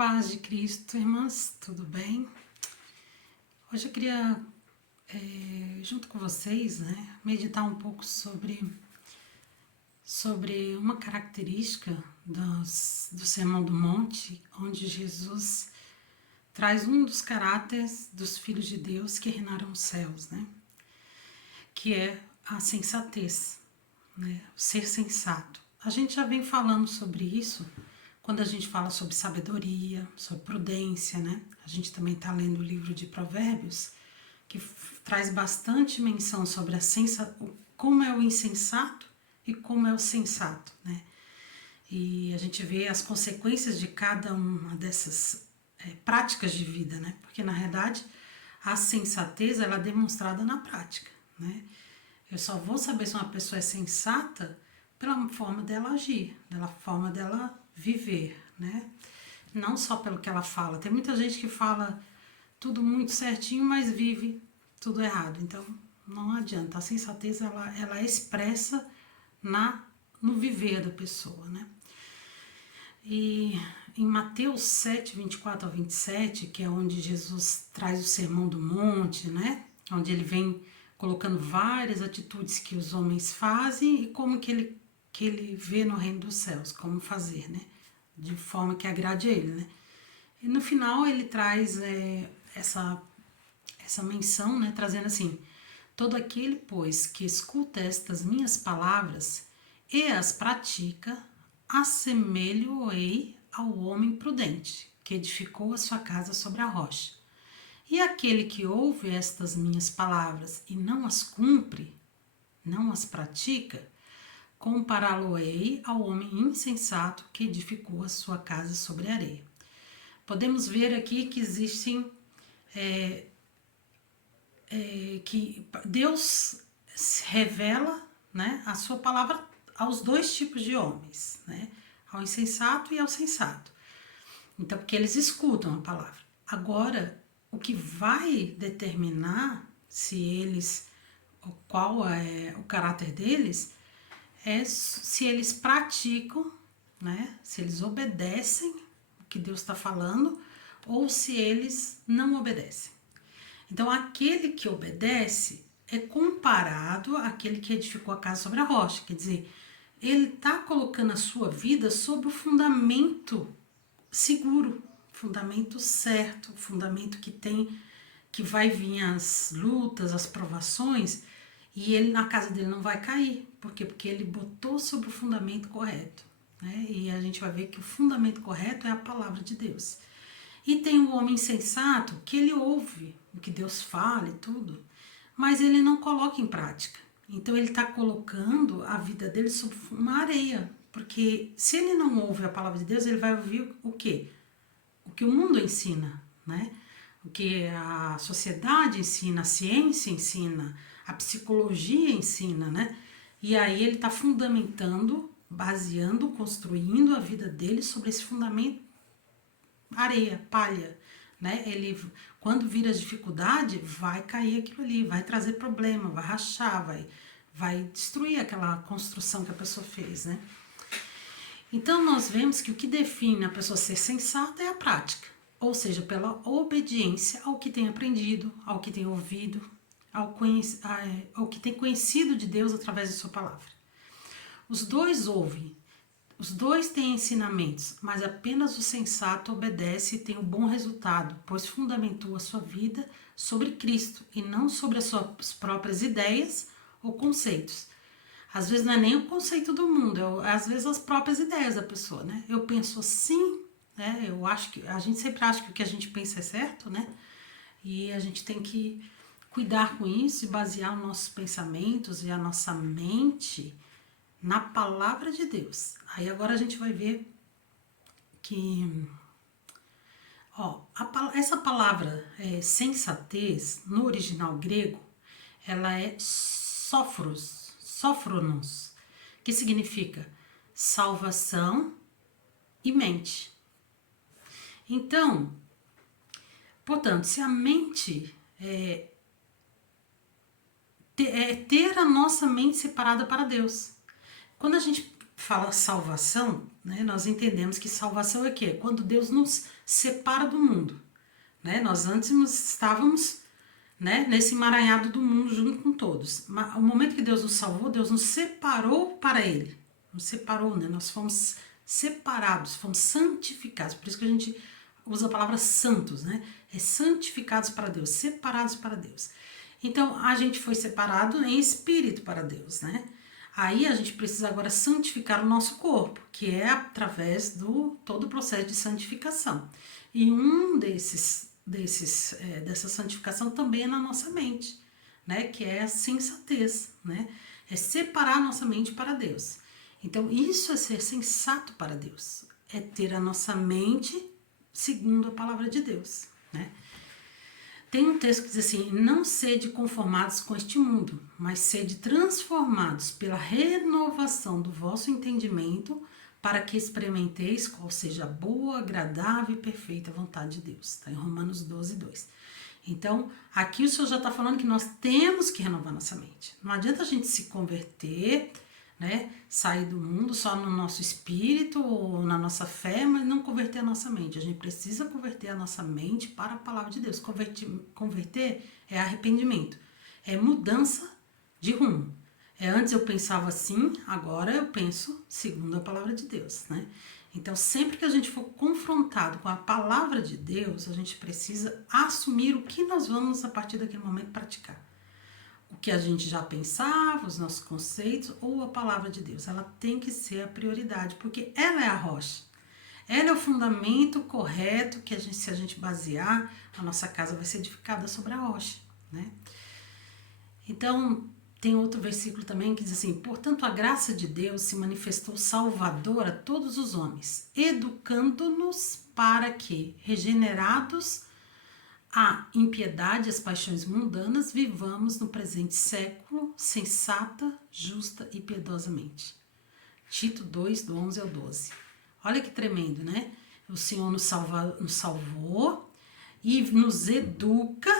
Paz de Cristo, irmãs, tudo bem? Hoje eu queria, junto com vocês, meditar um pouco sobre uma característica do Sermão do Monte, onde Jesus traz um dos caráteres dos filhos de Deus que reinaram os céus, que é a sensatez, o ser sensato. A gente já vem falando sobre isso quando a gente fala sobre sabedoria, sobre prudência, A gente também está lendo o livro de Provérbios, que traz bastante menção sobre como é o insensato e como é o sensato, E a gente vê as consequências de cada uma dessas práticas de vida, Porque, na realidade, a sensatez, ela é demonstrada na prática, Eu só vou saber se uma pessoa é sensata pela forma dela agir, pela forma dela viver, Não só pelo que ela fala. Tem muita gente que fala tudo muito certinho, mas vive tudo errado. Então, não adianta. A sensatez, ela é expressa no viver da pessoa, E em Mateus 7, 24 a 27, que é onde Jesus traz o Sermão do Monte, Onde ele vem colocando várias atitudes que os homens fazem e como que ele vê no reino dos céus, como fazer, De forma que agrade a ele, E no final ele traz essa menção, trazendo assim: todo aquele, pois, que escuta estas minhas palavras e as pratica, assemelho-ei ao homem prudente, que edificou a sua casa sobre a rocha. E aquele que ouve estas minhas palavras e não as cumpre, não as pratica, compará-lo-ei ao homem insensato que edificou a sua casa sobre a areia. Podemos ver aqui que existem, que Deus revela, a sua palavra aos dois tipos de homens, Ao insensato e ao sensato. Então, porque eles escutam a palavra. Agora, o que vai determinar qual é o caráter deles, é se eles praticam, Se eles obedecem o que Deus está falando, ou se eles não obedecem. Então, aquele que obedece é comparado àquele que edificou a casa sobre a rocha. Quer dizer, ele está colocando a sua vida sobre o fundamento seguro, fundamento certo, fundamento que vai vir as lutas, as provações, e ele na casa dele não vai cair. Por quê? Porque ele botou sobre o fundamento correto, E a gente vai ver que o fundamento correto é a palavra de Deus. E tem o homem sensato que ele ouve o que Deus fala e tudo, mas ele não coloca em prática. Então ele está colocando a vida dele sobre uma areia, porque se ele não ouve a palavra de Deus, ele vai ouvir o quê? O que o mundo ensina, O que a sociedade ensina, a ciência ensina, a psicologia ensina, E aí ele está fundamentando, baseando, construindo a vida dele sobre esse fundamento areia, palha, Ele, quando vira dificuldade, vai cair aquilo ali, vai trazer problema, vai rachar, vai destruir aquela construção que a pessoa fez, Então, nós vemos que o que define a pessoa ser sensata é a prática, ou seja, pela obediência ao que tem aprendido, ao que tem ouvido, ao que tem conhecido de Deus através de sua palavra. Os dois ouvem, os dois têm ensinamentos, mas apenas o sensato obedece e tem um bom resultado, pois fundamentou a sua vida sobre Cristo e não sobre as suas próprias ideias ou conceitos. Às vezes não é nem o conceito do mundo, às vezes as próprias ideias da pessoa, Eu penso assim, Eu acho que a gente sempre acha que o que a gente pensa é certo, E a gente tem que cuidar com isso e basear os nossos pensamentos e a nossa mente na palavra de Deus. Aí agora a gente vai ver que, essa palavra sensatez, no original grego, ela é sófronos, que significa salvação e mente. Então, portanto, se a mente ter a nossa mente separada para Deus. Quando a gente fala salvação, né, nós entendemos que salvação é o quê? Quando Deus nos separa do mundo, né? Nós antes estávamos, né, nesse emaranhado do mundo junto com todos. Mas o momento que Deus nos salvou, Deus nos separou para Ele. Nos separou, né? Nós fomos separados, fomos santificados. Por isso que a gente usa a palavra santos, né? É santificados para Deus, separados para Deus. Então, a gente foi separado em espírito para Deus, né? Aí a gente precisa agora santificar o nosso corpo, que é através do todo o processo de santificação. E um dessa santificação também é na nossa mente, né? Que é a sensatez, né? É separar a nossa mente para Deus. Então, isso é ser sensato para Deus. É ter a nossa mente segundo a palavra de Deus, né? Tem um texto que diz assim: não sede conformados com este mundo, mas sede transformados pela renovação do vosso entendimento, para que experimenteis qual seja a boa, agradável e perfeita vontade de Deus. Está em Romanos 12, 2. Então, aqui o Senhor já está falando que nós temos que renovar nossa mente. Não adianta a gente se converter, né, sair do mundo só no nosso espírito ou na nossa fé, mas não converter a nossa mente. A gente precisa converter a nossa mente para a palavra de Deus. Converter é arrependimento, é mudança de rumo. Antes eu pensava assim, agora eu penso segundo a palavra de Deus, né? Então, sempre que a gente for confrontado com a palavra de Deus, a gente precisa assumir o que nós vamos, a partir daquele momento, praticar. O que a gente já pensava, os nossos conceitos ou a palavra de Deus. Ela tem que ser a prioridade, porque ela é a rocha. Ela é o fundamento correto que se a gente basear, a nossa casa vai ser edificada sobre a rocha, né? Então, tem outro versículo também que diz assim: portanto, a graça de Deus se manifestou salvadora a todos os homens, educando-nos para que, regenerados a impiedade e as paixões mundanas, vivamos no presente século sensata, justa e piedosamente. Tito 2, do 11 ao 12. Olha que tremendo, né? O Senhor nos salvou e nos educa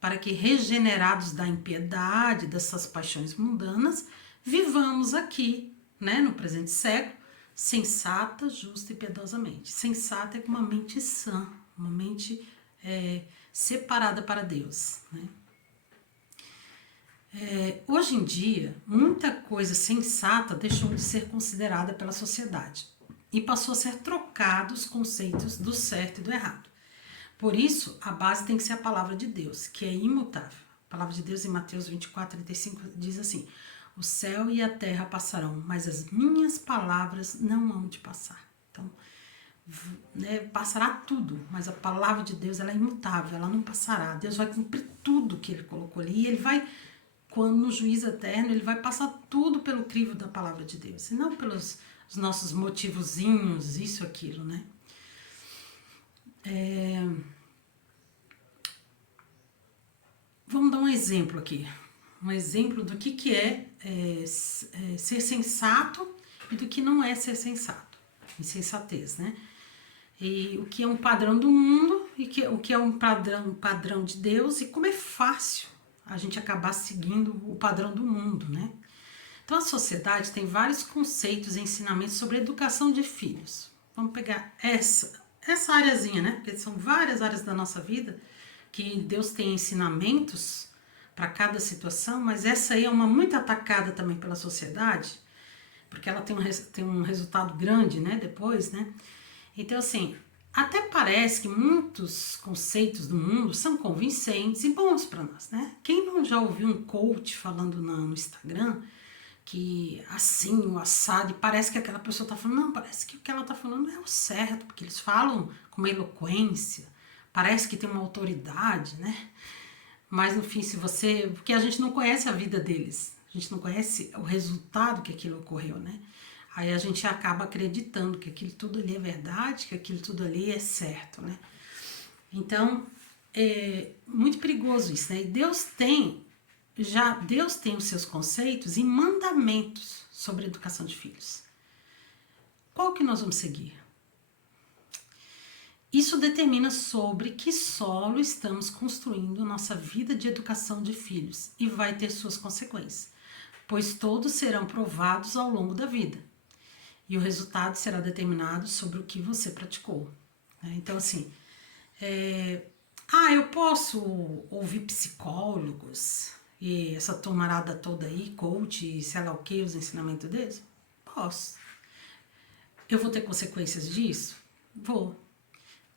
para que, regenerados da impiedade, dessas paixões mundanas, vivamos aqui, né, no presente século, sensata, justa e piedosamente. Sensata é com uma mente sã, uma mente separada para Deus, né? Hoje em dia, muita coisa sensata deixou de ser considerada pela sociedade e passou a ser trocado os conceitos do certo e do errado. Por isso, a base tem que ser a palavra de Deus, que é imutável. A palavra de Deus em Mateus 24, 35 diz assim: o céu e a terra passarão, mas as minhas palavras não hão de passar. Então, né, passará tudo, mas a palavra de Deus ela é imutável, ela não passará. Deus vai cumprir tudo que Ele colocou ali, e Ele vai, quando no juízo eterno, Ele vai passar tudo pelo crivo da palavra de Deus, e não pelos os nossos motivozinhos, isso, aquilo, né? Vamos dar um exemplo aqui, um exemplo do que é ser sensato e do que não é ser sensato, insensatez, né? E o que é um padrão do mundo e o que é um padrão de Deus, e como é fácil a gente acabar seguindo o padrão do mundo, né? Então a sociedade tem vários conceitos e ensinamentos sobre a educação de filhos. Vamos pegar essa áreazinha, né? Porque são várias áreas da nossa vida que Deus tem ensinamentos para cada situação, mas essa aí é uma muito atacada também pela sociedade, porque ela tem um resultado grande, né? Depois, né? Então, assim, até parece que muitos conceitos do mundo são convincentes e bons para nós, né? Quem não já ouviu um coach falando no Instagram que assim, o assado, e parece que aquela pessoa está falando, não, parece que o que ela está falando é o certo, porque eles falam com uma eloquência, parece que tem uma autoridade, né? Mas no fim, porque a gente não conhece a vida deles, a gente não conhece o resultado que aquilo ocorreu, né? Aí a gente acaba acreditando que aquilo tudo ali é verdade, que aquilo tudo ali é certo, né? Então, é muito perigoso isso, né? E Deus tem os seus conceitos e mandamentos sobre a educação de filhos. Qual que nós vamos seguir? Isso determina sobre que solo estamos construindo nossa vida de educação de filhos e vai ter suas consequências, pois todos serão provados ao longo da vida. E o resultado será determinado sobre o que você praticou. Né? Então, assim, eu posso ouvir psicólogos e essa tomarada toda aí, coach, sei lá o que, os ensinamentos deles? Posso. Eu vou ter consequências disso? Vou.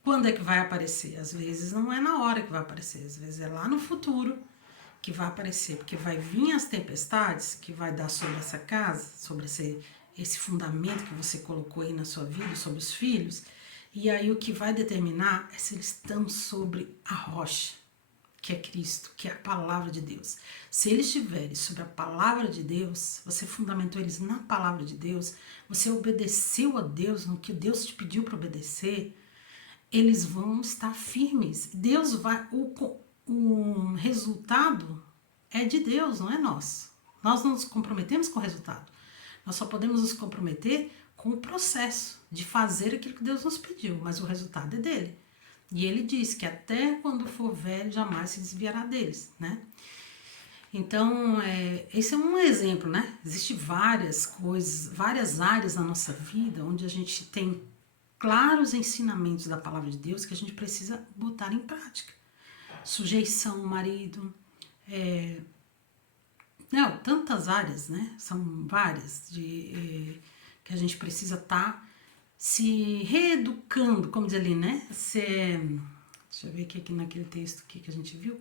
Quando é que vai aparecer? Às vezes não é na hora que vai aparecer, às vezes é lá no futuro que vai aparecer, porque vai vir as tempestades que vai dar sobre essa casa, sobre esse fundamento que você colocou aí na sua vida, sobre os filhos, e aí o que vai determinar é se eles estão sobre a rocha, que é Cristo, que é a palavra de Deus. Se eles estiverem sobre a palavra de Deus, você fundamentou eles na palavra de Deus, você obedeceu a Deus no que Deus te pediu para obedecer, eles vão estar firmes. Deus vai. O resultado é de Deus, não é nosso. Nós não nos comprometemos com o resultado. Nós só podemos nos comprometer com o processo de fazer aquilo que Deus nos pediu, mas o resultado é dele. E ele diz que até quando for velho, jamais se desviará deles, né? Então, esse é um exemplo, né? Existem várias coisas, várias áreas na nossa vida onde a gente tem claros ensinamentos da palavra de Deus que a gente precisa botar em prática. Sujeição ao marido, tantas áreas, né? São várias que a gente precisa estar se reeducando, como diz ali, né? Deixa eu ver aqui naquele texto que a gente viu.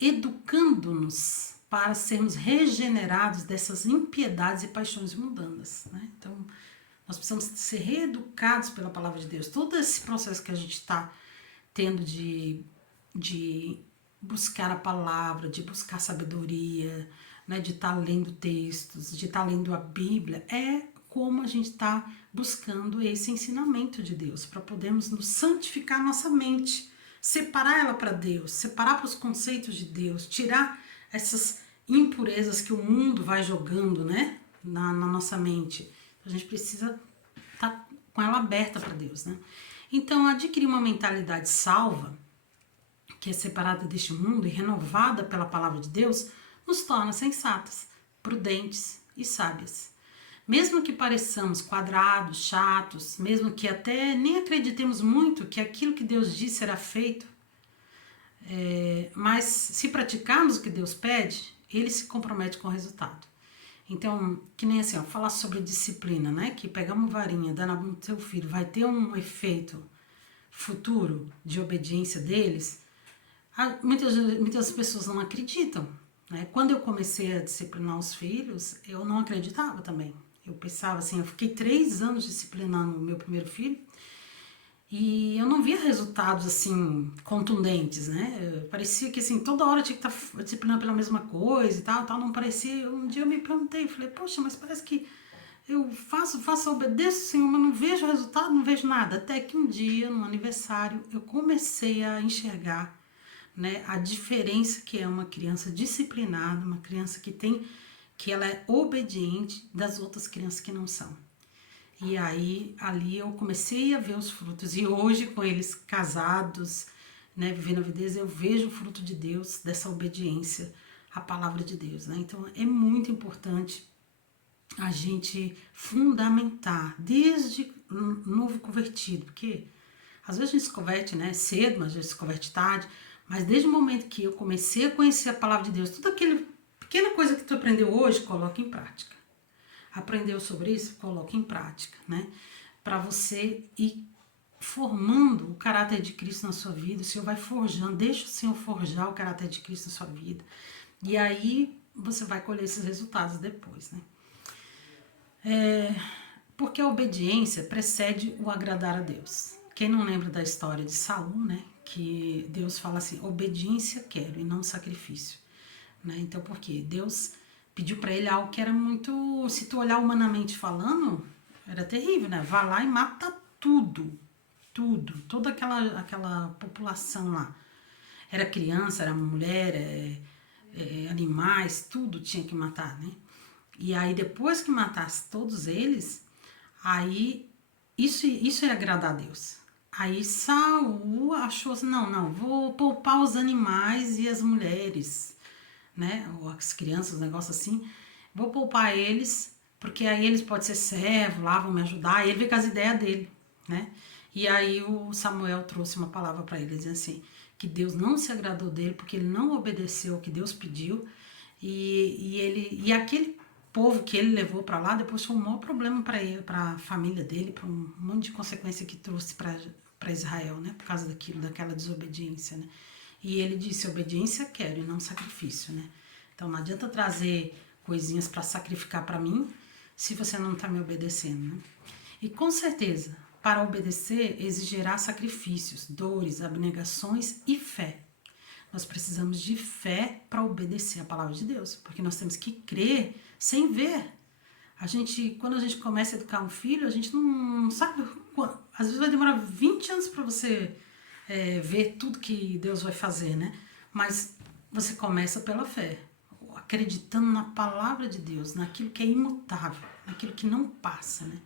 Educando-nos para sermos regenerados dessas impiedades e paixões mundanas, né? Então, nós precisamos ser reeducados pela palavra de Deus. Todo esse processo que a gente está tendo de buscar a palavra, de buscar sabedoria, né, de estar lendo textos, de estar lendo a Bíblia, é como a gente está buscando esse ensinamento de Deus, para podermos nos santificar nossa mente, separar ela para Deus, separar para os conceitos de Deus, tirar essas impurezas que o mundo vai jogando, né, na nossa mente. A gente precisa estar com ela aberta para Deus, né? Então, adquirir uma mentalidade salva, que é separada deste mundo e renovada pela palavra de Deus, nos torna sensatas, prudentes e sábias. Mesmo que pareçamos quadrados, chatos, mesmo que até nem acreditemos muito que aquilo que Deus diz será feito, mas se praticarmos o que Deus pede, Ele se compromete com o resultado. Então, que nem assim, falar sobre disciplina, né? Que pegar uma varinha, dar na mão do seu filho, vai ter um efeito futuro de obediência deles. Muitas pessoas não acreditam, né? Quando eu comecei a disciplinar os filhos, eu não acreditava também. Eu pensava assim, eu fiquei 3 anos disciplinando o meu primeiro filho e eu não via resultados assim contundentes, né? Parecia que assim, toda hora eu tinha que estar disciplinando pela mesma coisa e tal, não parecia. Um dia eu me perguntei, falei, poxa, mas parece que eu faço, obedeço, Senhor, mas não vejo resultado, não vejo nada. Até que um dia, no aniversário, eu comecei a enxergar, né, a diferença que é uma criança disciplinada, uma criança que ela é obediente das outras crianças que não são. E aí, ali eu comecei a ver os frutos. E hoje, com eles casados, né, vivendo a videz, eu vejo o fruto de Deus, dessa obediência à palavra de Deus, né? Então, é muito importante a gente fundamentar desde novo convertido, porque às vezes a gente se converte, né, cedo, mas a gente se converte tarde, mas desde o momento que eu comecei a conhecer a palavra de Deus, tudo aquele pequena coisa que tu aprendeu hoje, coloca em prática. Aprendeu sobre isso? Coloque em prática, né? Para você ir formando o caráter de Cristo na sua vida. O Senhor vai forjando, deixa o Senhor forjar o caráter de Cristo na sua vida. E aí você vai colher esses resultados depois, né? Porque a obediência precede o agradar a Deus. Quem não lembra da história de Saul, né? Que Deus fala assim, obediência quero e não sacrifício, né? Então, por quê? Deus pediu para ele algo que era muito, se tu olhar humanamente falando, era terrível, né? Vá lá e mata tudo, toda aquela população lá. Era criança, era mulher, animais, tudo tinha que matar, né? E aí depois que matasse todos eles, aí isso ia agradar a Deus. Aí Saul achou assim, não, vou poupar os animais e as mulheres, né, ou as crianças, um negócio assim, vou poupar eles porque aí eles podem ser servo, lá vão me ajudar, e ele veio com as ideias dele, né? E aí o Samuel trouxe uma palavra para ele, dizendo assim, que Deus não se agradou dele, porque ele não obedeceu o que Deus pediu, e aquele povo que ele levou para lá, depois foi um maior problema para ele, para a família dele, para um monte de consequência que trouxe para Israel, né? Por causa daquela desobediência, né? E ele disse, obediência quero e não sacrifício, né? Então não adianta trazer coisinhas para sacrificar para mim, se você não está me obedecendo, né? E com certeza, para obedecer exigirá sacrifícios, dores, abnegações e fé. Nós precisamos de fé para obedecer a palavra de Deus, porque nós temos que crer sem ver. Quando a gente começa a educar um filho, a gente não sabe, às vezes vai demorar 20 anos para você ver tudo que Deus vai fazer, né? Mas você começa pela fé, acreditando na palavra de Deus, naquilo que é imutável, naquilo que não passa, né?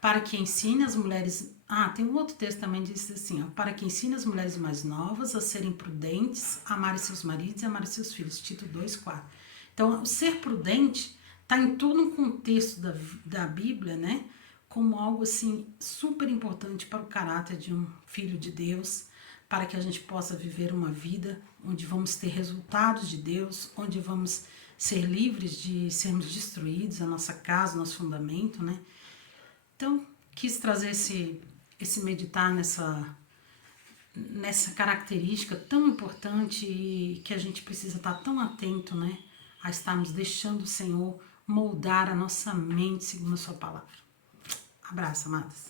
Para que ensine as mulheres... tem um outro texto também que diz assim, ó, para que ensine as mulheres mais novas a serem prudentes, amarem seus maridos e amarem seus filhos. Tito 2:4. Então, o ser prudente está em todo um contexto da Bíblia, né? Como algo assim super importante para o caráter de um filho de Deus, para que a gente possa viver uma vida onde vamos ter resultados de Deus, onde vamos ser livres de sermos destruídos, a nossa casa, nosso fundamento, né? Então, quis trazer esse meditar nessa característica tão importante e que a gente precisa estar tão atento, né? A estarmos deixando o Senhor moldar a nossa mente segundo a sua palavra. Abraço, amadas.